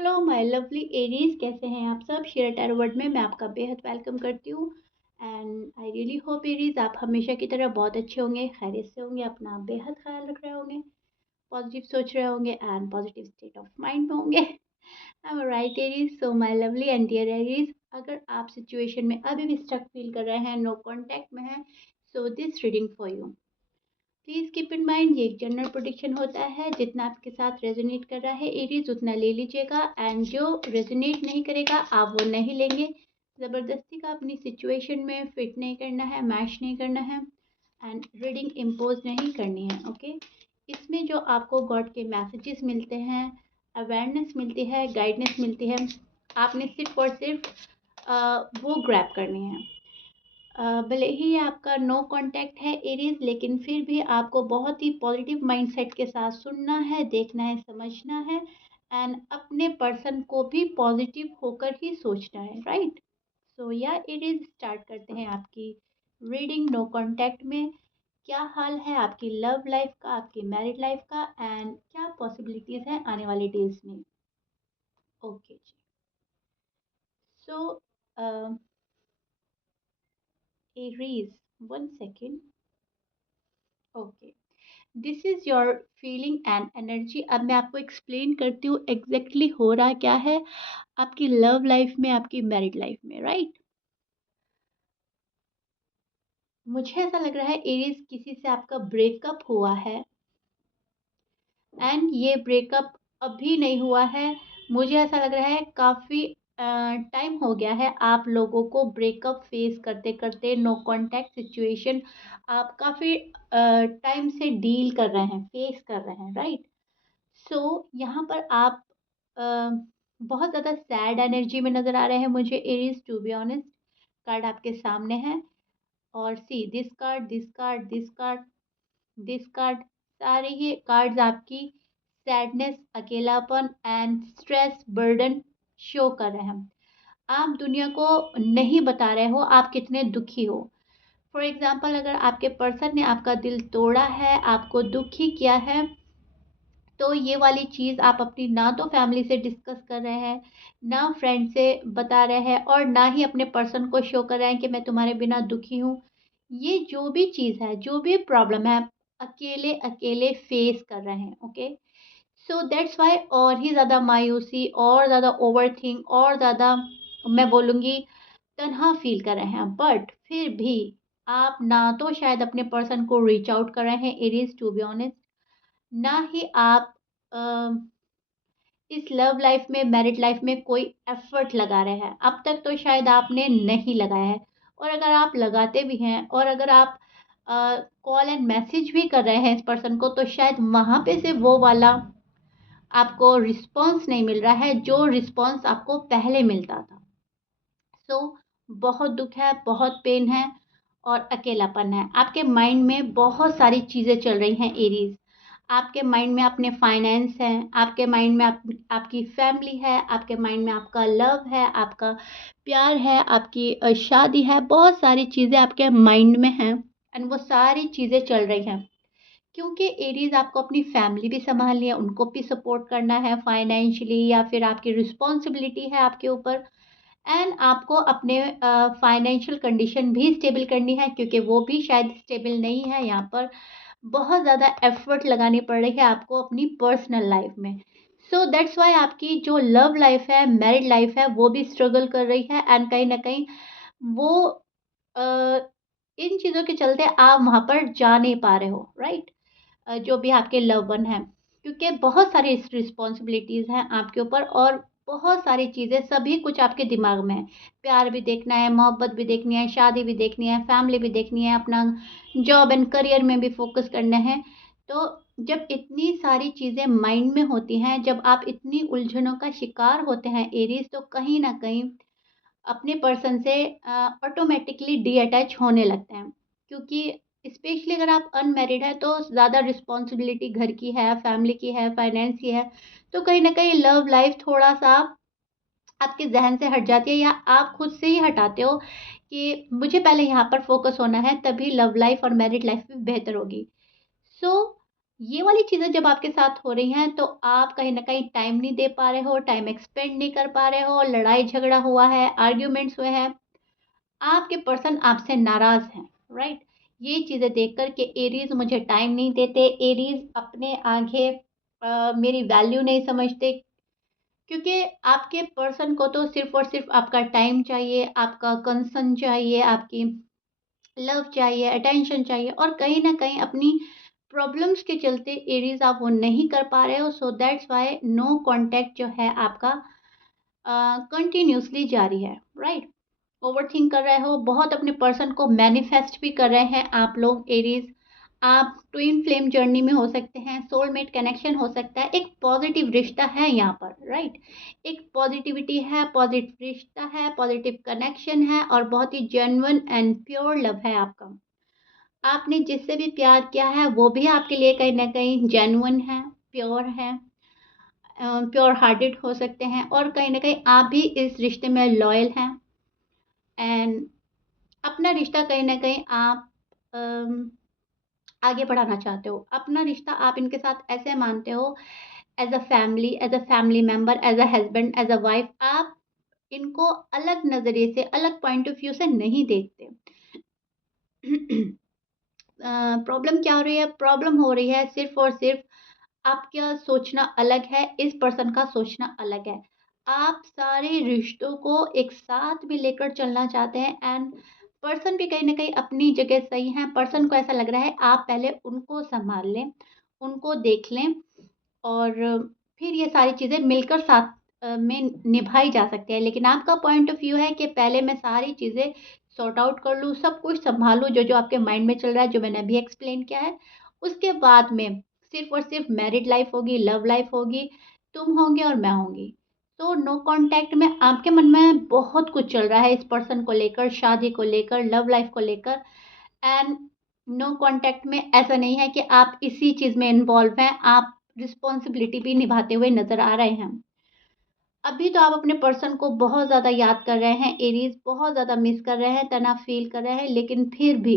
Hello my lovely Aries, कैसे हैं आप सब। शेयर टैरो वर्ड में मैं आपका बेहद वेलकम करती हूँ। And I really hope Aries आप हमेशा की तरह बहुत अच्छे होंगे, खैरियत से होंगे, अपना बेहद ख्याल रख रहे होंगे, पॉजिटिव सोच रहे होंगे and positive state of mind में होंगे। I am right Aries. So my lovely and dear Aries, अगर आप सिचुएशन में अभी भी स्टक फील कर रहे हैं, नो कॉन्टैक्ट में हैं, so this reading for you. Please keep in mind ये एक जनरल प्रोडिक्शन होता है। जितना आपके साथ रेजोनेट कर रहा है एरीज उतना ले लीजिएगा, एंड जो रेजोनेट नहीं करेगा आप वो नहीं लेंगे। ज़बरदस्ती का अपनी सिचुएशन में फिट नहीं करना है, मैच नहीं करना है, एंड रीडिंग इम्पोज नहीं करनी है। ओके इसमें जो आपको गॉड के मैसेजेस मिलते हैं, अवेयरनेस मिलती है, गाइडेंस मिलती है, आपने सिर्फ और सिर्फ वो ग्रैब करनी है। भले ही ये आपका नो कांटेक्ट है एरीज, लेकिन फिर भी आपको बहुत ही पॉजिटिव माइंडसेट के साथ सुनना है, देखना है, समझना है, एंड अपने पर्सन को भी पॉजिटिव होकर ही सोचना है। राइट। सो या एरीज, स्टार्ट करते हैं आपकी रीडिंग नो कांटेक्ट में। क्या हाल है आपकी लव लाइफ का, आपकी मैरिड लाइफ का, एंड क्या पॉसिबिलिटीज हैं आने वाले डेज में। ओके जी। So Aries, one second. Okay, this is your feeling and energy. अब मैं आपको एक्सप्लेन करती हूँ एग्जैक्टली हो रहा क्या है आपकी लव लाइफ में, आपकी मैरिड लाइफ में। राइट। मुझे ऐसा लग रहा है एरीज, किसी से आपका ब्रेकअप हुआ है, एंड ये ब्रेकअप अभी नहीं हुआ है। मुझे ऐसा लग रहा है काफ़ी टाइम हो गया है आप लोगों को ब्रेकअप फेस करते करते, नो कांटेक्ट सिचुएशन आप काफ़ी टाइम से डील कर रहे हैं, फेस कर रहे हैं। राइट। सो यहाँ पर आप अ, बहुत ज़्यादा सैड एनर्जी में नज़र आ रहे हैं मुझे Aries, to be honest. Card आपके सामने है, और see this card, this card, this card, this card, सारे ये कार्ड्स आपकी सैडनेस, अकेलापन एंड स्ट्रेस, बर्डन शो कर रहे हैं। आप दुनिया को नहीं बता रहे हो आप कितने दुखी हो। फॉर एग्जाम्पल, अगर आपके पर्सन ने आपका दिल तोड़ा है, आपको दुखी किया है, तो ये वाली चीज़ आप अपनी ना तो फैमिली से डिस्कस कर रहे हैं, ना फ्रेंड से बता रहे हैं, और ना ही अपने पर्सन को शो कर रहे हैं कि मैं तुम्हारे बिना दुखी हूँ। ये जो भी चीज़ है, जो भी प्रॉब्लम है, अकेले अकेले फेस कर रहे हैं। ओके। सो दैट्स वाई और ही ज़्यादा मायूसी, और ज़्यादा ओवर थिंक, और ज़्यादा मैं बोलूँगी तन्हा फील कर रहे हैं। बट फिर भी आप ना तो शायद अपने पर्सन को रीच आउट कर रहे हैं एरीज, टू बी ऑनेस्ट, ना ही आप इस लव लाइफ में, मैरिड लाइफ में कोई एफर्ट लगा रहे हैं। अब तक तो शायद आपने नहीं लगाया है, और अगर आप लगाते भी हैं, और अगर आप कॉल एंड मैसेज भी कर रहे हैं इस पर्सन को, तो शायद वहाँ पे से वो वाला आपको रिस्पॉन्स नहीं मिल रहा है जो रिस्पॉन्स आपको पहले मिलता था। सो बहुत दुख है, बहुत पेन है, और अकेलापन है। आपके माइंड में बहुत सारी चीज़ें चल रही हैं एरीज। आपके माइंड में अपने फाइनेंस है, आपके माइंड में आपकी फैमिली है, आपके माइंड में आपका लव है, आपका प्यार है, आपकी शादी है, बहुत सारी चीज़ें आपके माइंड में हैं, एंड वो सारी चीज़ें चल रही हैं क्योंकि एरीज आपको अपनी फैमिली भी संभालनी है, उनको भी सपोर्ट करना है फाइनेंशियली, या फिर आपकी रिस्पॉन्सिबिलिटी है आपके ऊपर, एंड आपको अपने फाइनेंशियल कंडीशन भी स्टेबल करनी है, क्योंकि वो भी शायद स्टेबल नहीं है। यहाँ पर बहुत ज़्यादा एफर्ट लगानी पड़ रही है आपको अपनी पर्सनल लाइफ में। सो दैट्स वाई आपकी जो लव लाइफ है, मैरिड लाइफ है, वो भी स्ट्रगल कर रही है, एंड कहीं ना कहीं वो इन चीज़ों के चलते आप वहाँ पर जा नहीं पा रहे हो। राइट। जो भी आपके लव वन हैं, क्योंकि बहुत सारी रिस्पॉन्सिबिलिटीज़ हैं आपके ऊपर, और बहुत सारी चीज़ें, सभी कुछ आपके दिमाग में है। प्यार भी देखना है, मोहब्बत भी देखनी है, शादी भी देखनी है, फैमिली भी देखनी है, अपना जॉब एंड करियर में भी फोकस करना है। तो जब इतनी सारी चीज़ें माइंड में होती हैं, जब आप इतनी उलझनों का शिकार होते हैं एरीज, तो कहीं ना कहीं अपने पर्सन से ऑटोमेटिकली डी अटैच होने लगते हैं, क्योंकि स्पेशली अगर आप अनमैरिड है तो ज़्यादा रिस्पॉन्सिबिलिटी घर की है, फैमिली की है, फाइनेंस की है, तो कहीं ना कहीं लव लाइफ थोड़ा सा आपके जहन से हट जाती है, या आप खुद से ही हटाते हो कि मुझे पहले यहाँ पर फोकस होना है, तभी लव लाइफ और मैरिड लाइफ भी बेहतर होगी। सो ये वाली चीज़ें जब आपके साथ हो रही हैं, तो आप कहीं न कहीं टाइम नहीं दे पा रहे हो, टाइम एक्सपेंड नहीं कर पा रहे हो, लड़ाई झगड़ा हुआ है, आर्ग्यूमेंट्स हुए हैं, आपके पर्सन आपसे नाराज़ हैं, राइट? ये चीज़ें देख कर के एरीज़ मुझे टाइम नहीं देते, एरीज़ अपने आगे मेरी वैल्यू नहीं समझते, क्योंकि आपके पर्सन को तो सिर्फ़ और सिर्फ़ आपका टाइम चाहिए, आपका कंसर्न चाहिए, आपकी लव चाहिए, अटेंशन चाहिए, और कहीं न कहीं अपनी प्रॉब्लम्स के चलते एरीज़ आप वो नहीं कर पा रहे हो, so that's why no contact जो है आपका कंटिन्यूअसली जारी है, राइट? ओवरथिंक कर रहे हो, बहुत अपने पर्सन को मैनिफेस्ट भी कर रहे हैं आप लोग एरीज़। आप ट्विन फ्लेम जर्नी में हो सकते हैं, सोलमेट कनेक्शन हो सकता है, एक पॉजिटिव रिश्ता है यहाँ पर, राइट? एक पॉजिटिविटी है, पॉजिटिव रिश्ता है, पॉजिटिव कनेक्शन है, और बहुत ही जेन्युइन एंड प्योर लव है आपका। आपने जिससे भी प्यार किया है वो भी आपके लिए कहीं न कहीं जेन्युइन है, प्योर है, प्योर हार्टेड हो सकते हैं, और कहीं न कहीं आप भी इस रिश्ते में लॉयल हैं, एंड अपना रिश्ता कहीं न कहीं आप अम, आगे बढ़ाना चाहते हो। अपना रिश्ता आप इनके साथ ऐसे मानते हो, as a family member, as a husband, as a wife, आप इनको अलग नज़रिए से, अलग पॉइंट ऑफ व्यू से नहीं देखते। प्रॉब्लम क्या हो रही है? प्रॉब्लम हो रही है सिर्फ़ और सिर्फ़ आपका सोचना अलग है, इस पर्सन का सोचना अलग है। आप सारे रिश्तों को एक साथ में लेकर चलना चाहते हैं, एंड पर्सन भी कहीं न कहीं अपनी जगह सही है। पर्सन को ऐसा लग रहा है आप पहले उनको सँभाल लें, उनको देख लें, और फिर ये सारी चीज़ें मिलकर साथ में निभाई जा सकती है। लेकिन आपका पॉइंट ऑफ व्यू है कि पहले मैं सारी चीज़ें सॉर्ट आउट कर लूँ, सब कुछ सँभालूँ, जो-जो आपके माइंड में चल रहा है, जो मैंने अभी एक्सप्लेन किया है। उसके बाद में सिर्फ़ और सिर्फ़ मैरिड लाइफ़ होगी, लव लाइफ़ होगी, तुम होंगे और मैं होंगी। तो नो कॉन्टैक्ट में आपके मन में बहुत कुछ चल रहा है इस पर्सन को लेकर, शादी को लेकर, लव लाइफ़ को लेकर, एंड नो कॉन्टैक्ट में ऐसा नहीं है कि आप इसी चीज़ में इन्वॉल्व हैं, आप रिस्पॉन्सिबिलिटी भी निभाते हुए नज़र आ रहे हैं। अभी तो आप अपने पर्सन को बहुत ज़्यादा याद कर रहे हैं, एरीज़ बहुत ज़्यादा मिस कर रहे हैं, तनाव फ़ील कर रहे हैं, लेकिन फिर भी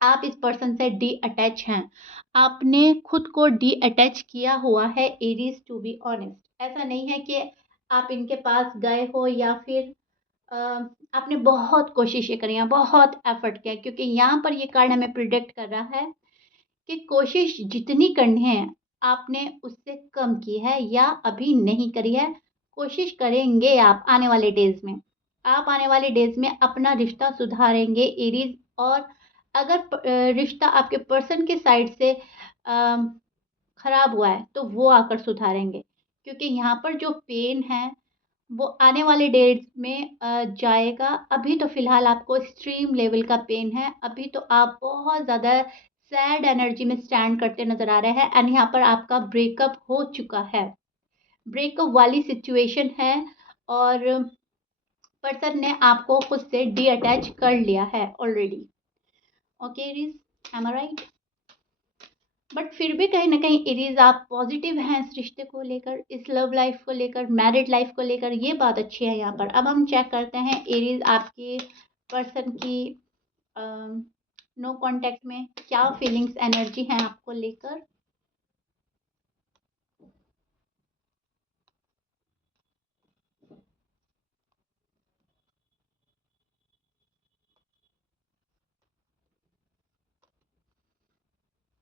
आप इस पर्सन से डी अटैच हैं। आपने खुद को डी अटैच किया हुआ है एरीज़, टू बी ऑनेस्ट। ऐसा नहीं है कि आप इनके पास गए हो, या फिर अ, आपने बहुत कोशिशें करी हैं, बहुत एफ़र्ट किया है, क्योंकि यहाँ पर ये कार्ड हमें प्रिडिक्ट कर रहा है कि कोशिश जितनी करनी है, आपने उससे कम की है या अभी नहीं करी है। कोशिश करेंगे आप आने वाले डेज़ में। आप आने वाले डेज़ में अपना रिश्ता सुधारेंगे एरीज़, और अगर रिश्ता आपके पर्सन के साइड से खराब हुआ है, तो वो आकर सुधारेंगे। क्योंकि यहाँ पर जो पेन है, वो आने वाले डेज़ में जाएगा। अभी तो फ़िलहाल आपको एक्सट्रीम लेवल का पेन है। अभी तो आप बहुत ज़्यादा सैड एनर्जी में स्टैंड करते नज़र आ रहे हैं, एंड यहाँ पर आपका ब्रेकअप हो चुका है। ब्रेकअप वाली सिचुएशन है, और पर्सन ने आपको खुद से डी अटैच कर लिया है already. Okay Aries, am I right? But फिर भी कहीं न कहीं एरीज़ आप पॉज़िटिव हैं इस रिश्ते को लेकर, इस लव लाइफ़ को लेकर, मैरिड लाइफ़ को लेकर, ये बात अच्छी है यहाँ पर। अब हम चेक करते हैं एरीज़ आपके पर्सन की अ, नो कॉन्टैक्ट में क्या फीलिंग्स, एनर्जी हैं आपको लेकर।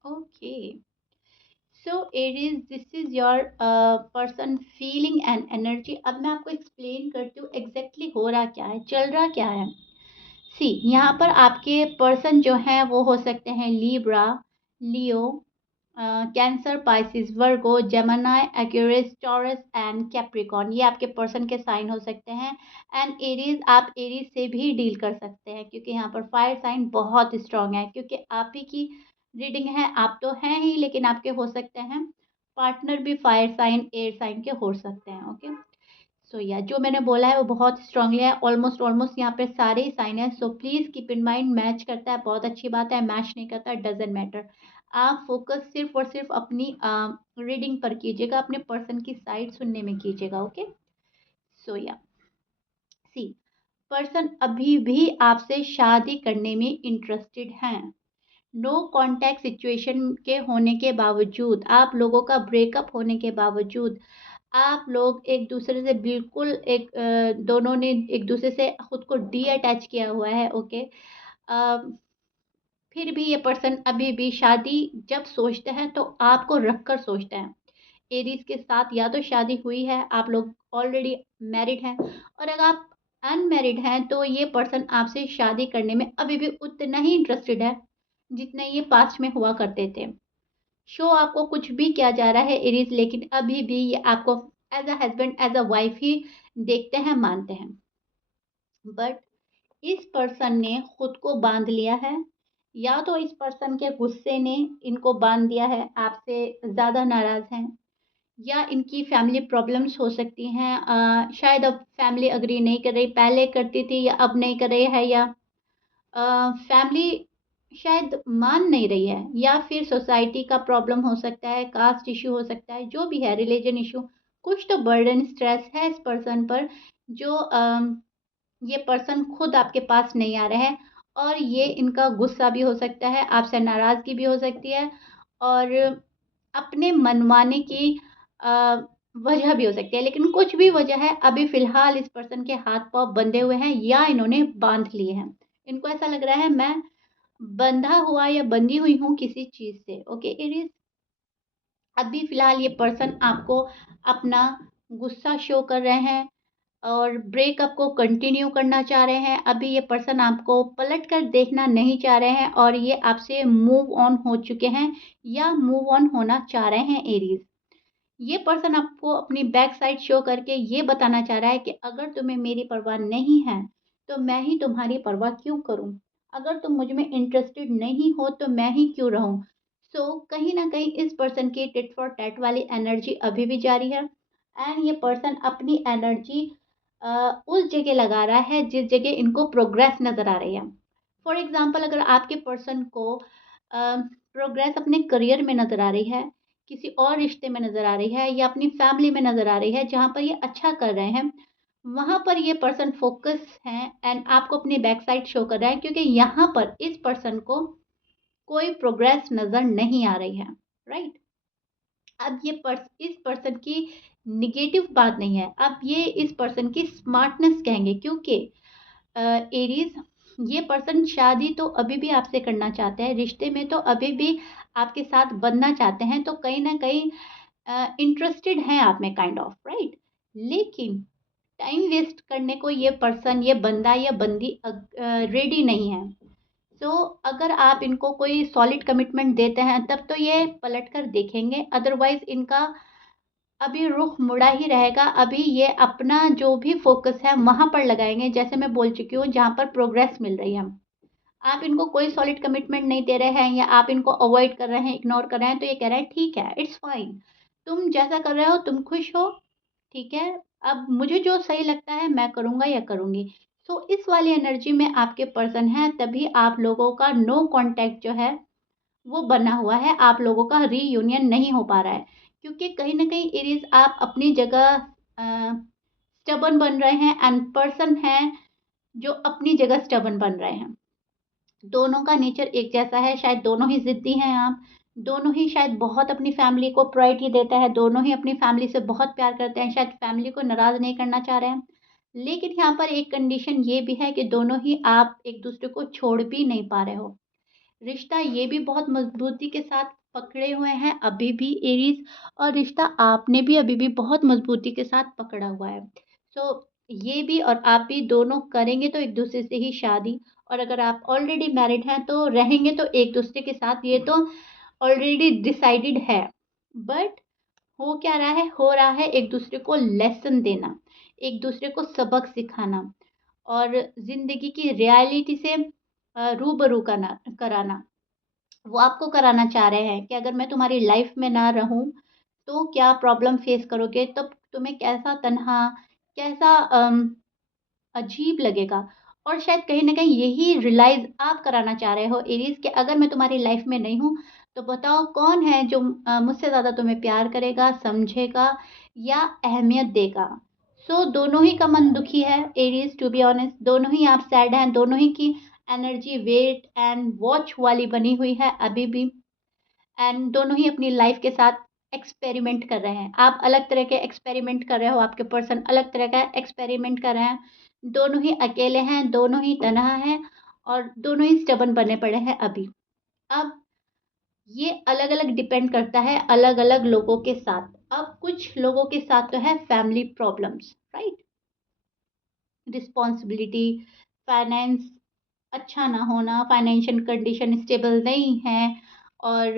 Okay, so Aries, this is your person feeling and energy. अब मैं आपको एक्सप्लेन करती हूँ एग्ज़ैक्टली हो रहा क्या है, चल रहा क्या है। सी, यहाँ पर आपके पर्सन जो हैं वो हो सकते हैं Libra, Leo, cancer, Pisces, Virgo, Gemini, Aquarius, taurus and Capricorn. ये आपके पर्सन के साइन हो सकते हैं। एंड एरीज, आप एरीज से भी डील कर सकते हैं, क्योंकि यहाँ पर फायर साइन बहुत स्ट्रांग है, क्योंकि आप ही की रीडिंग है। आप तो हैं ही, लेकिन आपके हो सकते हैं पार्टनर भी फायर साइन, एयर साइन के हो सकते हैं। ओके, सो या जो मैंने बोला है वो बहुत स्ट्रांगली है। ऑलमोस्ट ऑलमोस्ट यहाँ पे सारे ही साइन है, so please keep in mind. Match करता है बहुत अच्छी बात है, मैच नहीं करता डजेंट मैटर। आप फोकस सिर्फ और सिर्फ अपनी रीडिंग पर कीजिएगा, अपने पर्सन की साइड सुनने में कीजिएगा। ओके, सो या सी, पर्सन अभी भी आपसे शादी करने में इंटरेस्टेड हैं। नो कॉन्टैक्ट सिचुएशन के होने के बावजूद, आप लोगों का ब्रेकअप होने के बावजूद, आप लोग एक दूसरे से बिल्कुल दोनों ने एक दूसरे से खुद को डी अटैच किया हुआ है, ओके। फिर भी ये पर्सन अभी भी शादी जब सोचते हैं तो आपको रख कर सोचते हैं। एरीज के साथ या तो शादी हुई है, आप लोग ऑलरेडी मैरिड हैं, और अगर आप अनमैरिड हैं तो ये पर्सन आपसे शादी करने में अभी भी उतना ही इंटरेस्टेड है जितने ये पास्ट में हुआ करते थे। शो आपको कुछ भी किया जा रहा है एरीज, लेकिन अभी भी ये आपको as a husband as a wife ही देखते हैं, मानते हैं। बट इस पर्सन ने खुद को बांध लिया है, या तो इस पर्सन के गुस्से ने इनको बांध दिया है, आपसे ज़्यादा नाराज़ हैं, या इनकी फैमिली प्रॉब्लम्स हो सकती हैं। शायद अब फैमिली अग्री नहीं कर रही, पहले करती थी या अब नहीं कर रही है, या फैमिली शायद मान नहीं रही है, या फिर सोसाइटी का प्रॉब्लम हो सकता है, कास्ट इशू हो सकता है, जो भी है, रिलीजन इशू, कुछ तो बर्डन स्ट्रेस है इस पर्सन पर, जो ये पर्सन खुद आपके पास नहीं आ रहे हैं। और ये इनका गुस्सा भी हो सकता है, आपसे नाराज़गी भी हो सकती है, और अपने मनमाने की अ, वजह भी हो सकती है। लेकिन कुछ भी वजह है, अभी फ़िलहाल इस पर्सन के हाथ-पाँव बंधे हुए हैं या इन्होंने बाँध लिए हैं। इनको ऐसा लग रहा है मैं बंधा हुआ या बंधी हुई हूँ किसी चीज़ से, ओके। इट इज़ अभी फ़िलहाल ये पर्सन आपको अपना गुस्सा शो कर रहे हैं और ब्रेकअप को कंटिन्यू करना चाह रहे हैं। अभी ये पर्सन आपको पलट कर देखना नहीं चाह रहे हैं, और ये आपसे मूव ऑन हो चुके हैं या मूव ऑन होना चाह रहे हैं एरीज़। ये पर्सन आपको अपनी बैक साइड शो करके ये बताना चाह रहा है कि अगर तुम्हें मेरी परवाह नहीं है, तो मैं ही तुम्हारी परवाह क्यों करूँ? अगर तुम मुझ में इंटरेस्टेड नहीं हो, तो मैं ही क्यों रहूँ? कहीं न कहीं इस पर्सन की टिट फॉर टैट वाली एनर्जी अभी भी जारी है, एंड ये पर्सन अपनी एनर्जी उस जगह लगा रहा है जिस जगह इनको प्रोग्रेस नज़र आ रही है। फॉर एग्ज़ाम्पल, अगर आपके पर्सन को प्रोग्रेस अपने करियर में नज़र आ रही है, किसी और रिश्ते में नज़र आ रही है, या अपनी फैमिली में नज़र आ रही है जहाँ पर ये अच्छा कर रहे हैं, वहाँ पर ये पर्सन फ़ोकस हैं एंड आपको अपनी बैक साइड शो कर रहा है, क्योंकि यहाँ पर इस पर्सन को कोई प्रोग्रेस नज़र नहीं आ रही है, राइट? अब ये इस पर्सन की नेगेटिव बात नहीं है, अब ये इस पर्सन की स्मार्टनेस कहेंगे, क्योंकि एरीज़, ये पर्सन शादी तो अभी भी आपसे करना चाहते हैं, रिश्ते में तो अभी भी आपके साथ बनना चाहते हैं, तो कहीं न कहीं इंटरेस्टेड हैं आप में, काइंड ऑफ, राइट? लेकिन टाइम वेस्ट करने को ये पर्सन, ये बंदा या बंदी रेडी नहीं है। अगर आप इनको कोई सॉलिड कमिटमेंट देते हैं, तब तो ये पलट कर देखेंगे, अदरवाइज़ इनका अभी रुख मुड़ा ही रहेगा। अभी ये अपना जो भी फ़ोकस है वहाँ पर लगाएँगे, जैसे मैं बोल चुकी हूँ, जहाँ पर प्रोग्रेस मिल रही है। आप इनको कोई सॉलिड कमिटमेंट नहीं दे रहे हैं, या आप इनको अवॉइड कर रहे हैं, इग्नोर कर रहे हैं, तो ये कह रहे हैं ठीक है, इट्स फाइन। तुम जैसा कर रहे हो, तुम खुश हो, ठीक है। अब मुझे जो सही लगता है मैं करूँगा या करूँगी। इस वाली एनर्जी में आपके पर्सन हैं, तभी आप लोगों का नो कॉन्टैक्ट जो है वो बना हुआ है, आप लोगों का रीयूनियन नहीं हो पा रहा है। क्योंकि कहीं न कहीं एरीज़, आप अपनी जगह स्टबर्न बन रहे हैं, एंड पर्सन हैं जो अपनी जगह स्टबर्न बन रहे हैं। दोनों का नेचर एक जैसा है, शायद दोनों ही ज़िद्दी हैं आप, दोनों ही शायद बहुत अपनी फैमिली को प्रायोरिटी देते हैं, दोनों ही अपनी फैमिली से बहुत प्यार करते हैं, शायद फैमिली को नाराज़ नहीं करना चाह रहे हैं। लेकिन यहाँ पर एक कंडीशन ये भी है कि दोनों ही आप एक-दूसरे को छोड़ भी नहीं पा रहे हो। रिश्ता ये भी बहुत मज़बूती के साथ पकड़े हुए हैं अभी भी एरीज़, और रिश्ता आपने भी अभी भी बहुत मज़बूती के साथ पकड़ा हुआ है। ये भी और आप भी दोनों करेंगे तो एक-दूसरे से ही शादी, और अगर आप ऑलरेडी मैरिड हैं तो रहेंगे तो एक-दूसरे के साथ, ये तो ऑलरेडी डिसाइडेड है। बट हो क्या रहा है? हो रहा है एक-दूसरे को लेसन देना, एक-दूसरे को सबक सिखाना, और ज़िंदगी की रियलिटी से रूबरू कराना। वो आपको कराना चाह रहे हैं कि अगर मैं तुम्हारी लाइफ में ना रहूँ, तो क्या प्रॉब्लम फेस करोगे? तब तुम्हें कैसा तन्हा, कैसा अजीब लगेगा। और शायद कहीं न कहीं यही रियलाइज़ आप कराना चाह रहे हो एरीज़, कि अगर मैं तुम्हारी लाइफ में नहीं हूँ, तो बताओ कौन है जो मुझसे ज़्यादा तुम्हें प्यार करेगा, समझेगा या अहमियत देगा। दोनों ही का मन दुखी है एरीज़, टू बी ऑनेस्ट, दोनों ही आप सैड हैं, दोनों ही की एनर्जी वेट एंड वॉच वाली बनी हुई है अभी भी। एंड दोनों ही अपनी लाइफ के साथ एक्सपेरिमेंट कर रहे हैं। आप अलग तरह के एक्सपेरिमेंट कर रहे हो, आपके पर्सन अलग तरह का एक्सपेरिमेंट कर रहे हैं। दोनों ही अकेले हैं, दोनों ही तनहा हैं और दोनों ही स्टबर्न बने पड़े हैं अभी। अब ये अलग-अलग डिपेंड करता है अलग-अलग लोगों के साथ। अब कुछ लोगों के साथ तो है family problems, right? Responsibility, finance अच्छा ना होना, फाइनेंशियल कंडीशन स्टेबल नहीं है और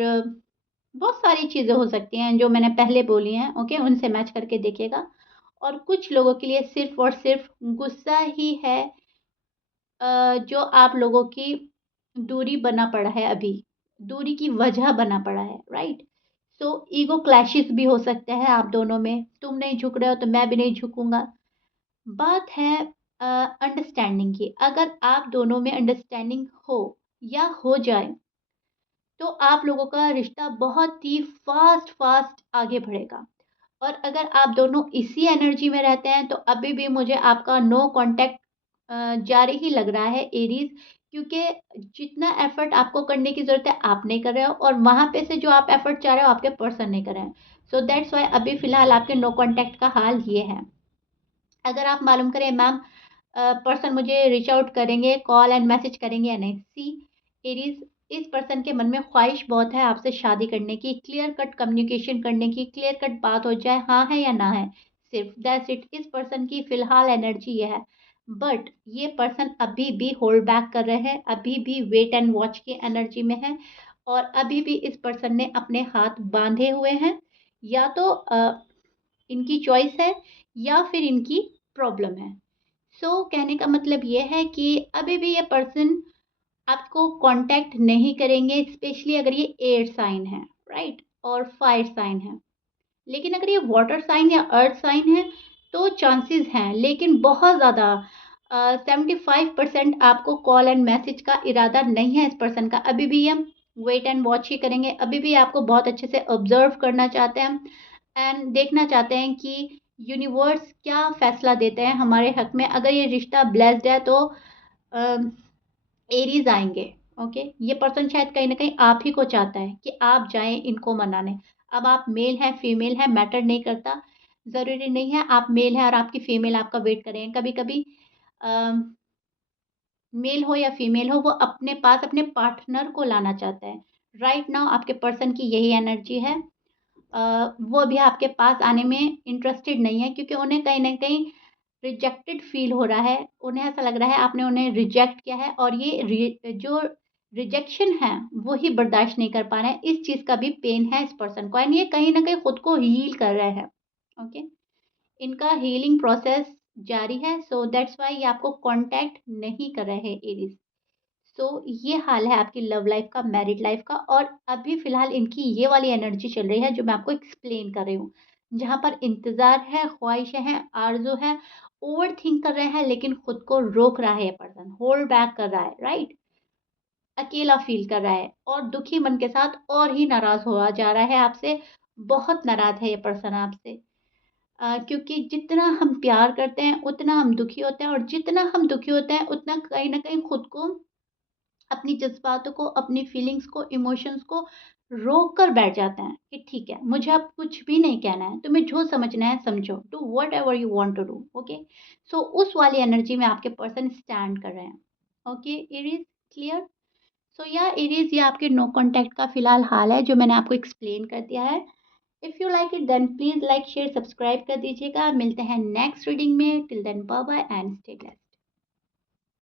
बहुत सारी चीज़ें हो सकती हैं जो मैंने पहले बोली हैं, ओके? उनसे मैच करके देखिएगा। और कुछ लोगों के लिए सिर्फ़ और सिर्फ़ गुस्सा ही है जो आप लोगों की दूरी बना पड़ा है अभी, दूरी की वजह बना पड़ा है, राइट? सो ईगो क्लैशेस भी हो सकते हैं आप दोनों में, तुम नहीं झुक रहे हो तो मैं भी नहीं झुकूँगा। बात है अंडरस्टैंडिंग की, अगर आप दोनों में अंडरस्टैंडिंग हो या हो जाए, तो आप लोगों का रिश्ता बहुत ही फ़ास्ट आगे बढ़ेगा। और अगर आप दोनों इसी एनर्जी में रहते हैं, तो अभी भी मुझे आपका नो कॉन्टैक्ट जारी ही लग रहा है एरीज़, क्योंकि जितना एफ़र्ट आपको करने की ज़रूरत है, आप नहीं कर रहे हो और वहाँ पे से जो आप एफ़र्ट चाह रहे हो, आपके पर्सन नहीं कर रहे हैं। सो दैट्स व्हाई अभी फ़िलहाल आपके नो कॉन्टैक्ट का हाल ये है। अगर आप मालूम करें मैम पर्सन मुझे रीच आउट करेंगे, कॉल एंड मैसेज करेंगे या नहीं? सी एरीज़, इस पर्सन के मन में ख्वाहिश बहुत है आपसे शादी करने की, क्लियर कट कम्युनिकेशन करने की, क्लियर कट बात हो जाए हाँ है या ना है, सिर्फ दैट्स इट। इस पर्सन की फ़िलहाल एनर्जी ये है। बट ये पर्सन अभी भी होल्ड बैक कर रहे हैं, अभी भी वेट एंड वॉच की एनर्जी में है और अभी भी इस पर्सन ने अपने हाथ बाँधे हुए हैं। या तो इनकी चॉइस है या फिर इनकी प्रॉब्लम है। कहने का मतलब ये है कि अभी भी ये पर्सन आपको कांटेक्ट नहीं करेंगे, स्पेशली अगर ये एयर साइन है, राइट? और फायर साइन है। लेकिन अगर ये वाटर साइन या अर्थ साइन है तो चांसेस हैं, लेकिन बहुत ज़्यादा 75% आपको कॉल एंड मैसेज का इरादा नहीं है इस पर्सन का। अभी भी ये वेट एंड वॉच ही करेंगे, अभी भी आपको बहुत अच्छे से ऑब्जर्व करना चाहते हैं एंड देखना चाहते हैं कि यूनिवर्स क्या फ़ैसला देते हैं हमारे हक़ में। अगर ये रिश्ता ब्लेस्ड है तो एरीज़ आएँगे, ओके? ये पर्सन शायद कहीं न कहीं आप ही को चाहता है कि आप जाएँ इनको मनाने। अब आप मेल हैं, फीमेल हैं, मैटर नहीं करता। ज़रूरी नहीं है आप मेल हैं और आपकी फीमेल आपका वेट कर रहे हैं। कभी-कभी अ, मेल हो या फीमेल हो, वो अपने पास अपने पार्टनर को लाना चाहता है। राइट नाउ आपके पर्सन की यही एनर्जी है। वो भी आपके पास आने में इंटरेस्टेड नहीं है, क्योंकि उन्हें कहीं न कहीं रिजेक्टेड फ़ील हो रहा है। उन्हें ऐसा लग रहा है आपने उन्हें रिजेक्ट किया है और ये जो रिजेक्शन है, वो ही बर्दाश्त नहीं कर पा रहे हैं। इस चीज़ का भी पेन है इस पर्सन को एंड ये कहीं न कहीं खुद को हील कर रहे हैं। ओके? इनका हीलिंग प्रोसेस जारी है, सो दैट्स व्हाई ये आपको कॉन्टैक्ट नहीं कर रहे हैं एरीज़। ये हाल है आपकी लव लाइफ का, मैरिड लाइफ का और अभी फ़िलहाल इनकी ये वाली एनर्जी चल रही है जो मैं आपको एक्सप्लेन कर रही हूँ। जहाँ पर इंतज़ार है, ख्वाहिशें हैं, आरज़ू है, ओवरथिंक कर रहे हैं लेकिन खुद को रोक रहा है ये पर्सन, होल्ड बैक कर रहा है, राइट? अकेला फ़ील कर रहा है और दुखी मन के साथ और ही नाराज़ हुआ जा रहा है आपसे, बहुत नाराज़ है ये पर्सन आपसे। क्योंकि जितना हम प्यार करते हैं, उतना हम दुखी होते हैं और जितना हम दुखी होते हैं, उतना कहीं न कहीं खुद को अपनी जज़्बातों को, अपनी फीलिंग्स को, इमोशंस को रोक कर बैठ जाते हैं कि ठीक है, मुझे अब कुछ भी नहीं कहना है, तुम्हें जो समझना है समझो, do whatever you want to do, okay? उस वाली एनर्जी में आपके पर्सन स्टैंड कर रहे हैं, ओके? Aries, clear? एरीज़, ये आपके नो कॉन्टैक्ट का फ़िलहाल हाल है जो मैंने आपको एक्सप्लेन कर दिया है। If you like it then please like, share, subscribe कर दीजिएगा। मिलते हैं नेक्स्ट रीडिंग में। Till then bye bye and stay blessed.